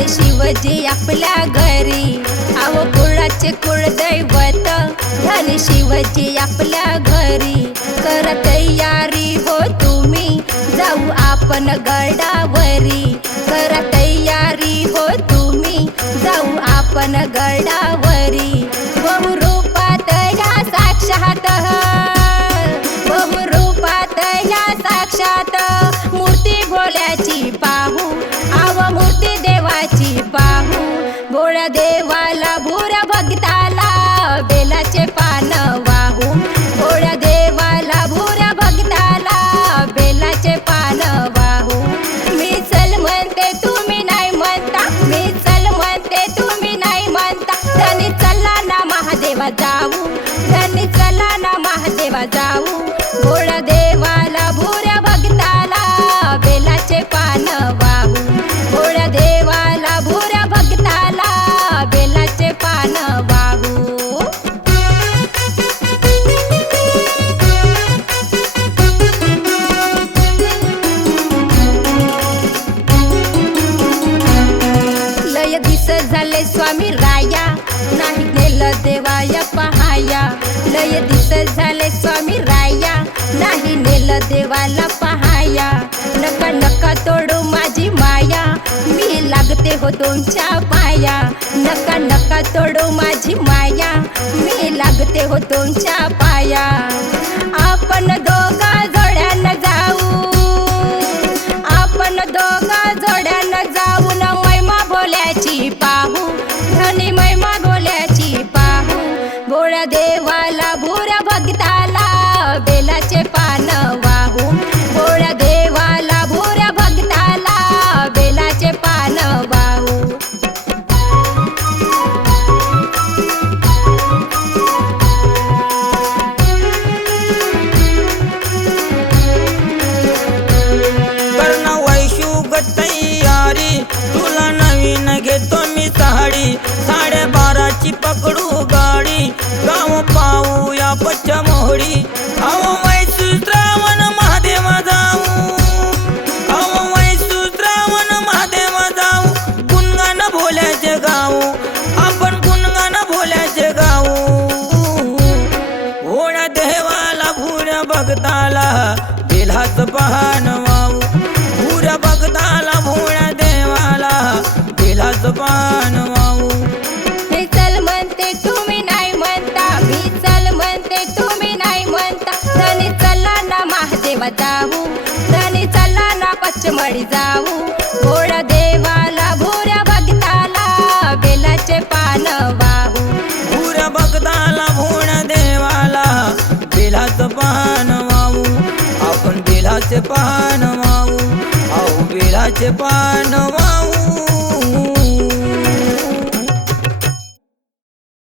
आले शिवजी आपल्या घरी. अहो कुळाचे कुळदैवत झाले शिवजी आपल्या घरी. कर तयारी हो तुम्ही. जाऊ आपण गडावर भोळ्या झाले स्वामी राया नाही नेलं देवाया पहाया. लय दिस झाले स्वामी राया नाही नेलं देवाला पहाया. नका नका तोडू माझी माया मी लागते हो तुमच्या पाया. नका नका तोडू माझी माया मी लागते हो तुमच्या पाया. महिमा बोल्याची पाहू. भोळ्या देवाला लहान वाऊ भूऱ्या भक्ताला भोळ्या देवाला दिलाच पाहन वाऊ मी चल म्हणते तुम्ही नाही म्हणता. मी चल म्हणते तुम्ही नाही म्हणता. धनी चला ना महादेवा जाऊ. धनी चला ना पश्चिमडी जाऊ. बिलाचे पान माऊ आऊ बिलाचे पान माऊ